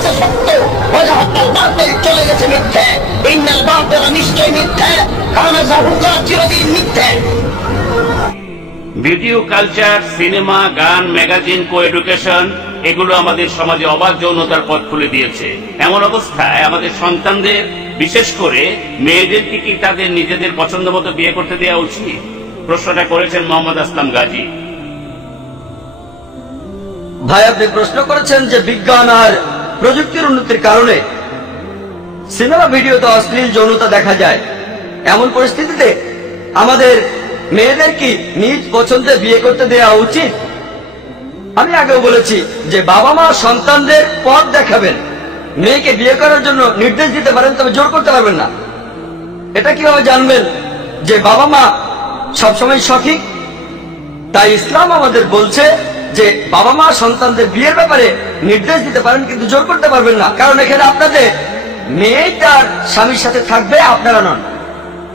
গেছে সত্য, ওয়াজাহাক্কাল বাতিল চলে গেছে মিথ্যে। ইন্নাল বাতিল নিশ্চয় মিথ্যে, কানা যাহুকা চিরদিন মিথ্যে। ভিডিও কালচার, সিনেমা, গান, ম্যাগাজিন, কো এডুকেশন এগুলো আমাদের সমাজে অবাধ যৌনতার পথ খুলে দিয়েছে। এমন অবস্থায় আমাদের সন্তানদের, বিশেষ করে মেয়েদেরকে কি তাদের নিজেদের পছন্দ মতো বিয়ে করতে দেওয়া উচিত? প্রশ্নটা করেছেন মোহাম্মদ আসলাম গাজী। ভাই, আপনি প্রশ্ন করেছেন যে বিজ্ঞান আর প্রযুক্তির উন্নতির কারণে সিনেমা ভিডিওতে অশ্লীল যৌনতা দেখা যায়, এমন পরিস্থিতিতে আমাদের মেয়েদের কি নিজ পছন্দে বিয়ে করতে দেওয়া উচিত? আমি আগেও বলেছি যে বাবা মা সন্তানদের পথ দেখাবেন, মেয়েকে বিয়ে করার জন্য নির্দেশ দিতে পারেন, তবে জোর করতে পারবেন না। এটা কিভাবে জানবেন যে বাবা মা সবসময় সঠিক? তাই ইসলাম আমাদের বলছে যে বাবা মা সন্তানদের বিয়ের ব্যাপারে নির্দেশ দিতে পারেন, কিন্তু জোর করতে পারবেন না। কারণ এখানে আপনাদের মেয়ে তার স্বামীর সাথে থাকবে, আপনারা নন।